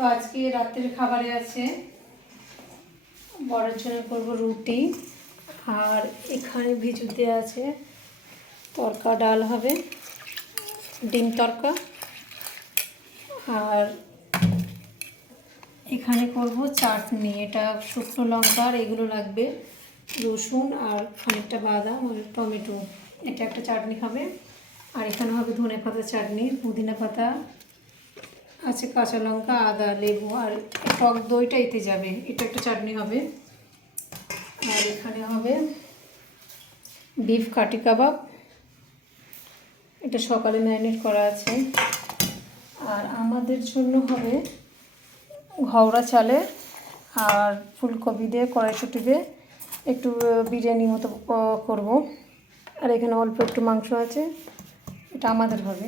তো আজকে রাতের খাবারে আছে বড়ের জন্য করবো রুটি, আর এখানে ভিজুতে আছে তরকা ডাল হবে, ডিম তরকা। আর এখানে করব চাটনি, এটা শুকনো লঙ্কা আর এগুলো লাগবে, রসুন আর খানিকটা বাদাম আর টমেটো, এটা একটা চাটনি হবে। আর এখানে হবে ধনে পাতা চাটনি, পুদিনা পাতা আছে, কাঁচা লঙ্কা, আদা, লেবু আর টক দইটা এতে যাবে, এটা একটা চাটনি হবে। আর এখানে হবে বিফ কাটি কাবাব, এটা সকালে ম্যারিনেট করা আছে। আর আমাদের জন্য হবে ঘওড়া চালের আর ফুলকপি দিয়ে কড়াইশুঁটি দিয়ে একটু বিরিয়ানি মতো করব। আর এখানে অল্প একটু মাংস আছে, এটা আমাদের হবে।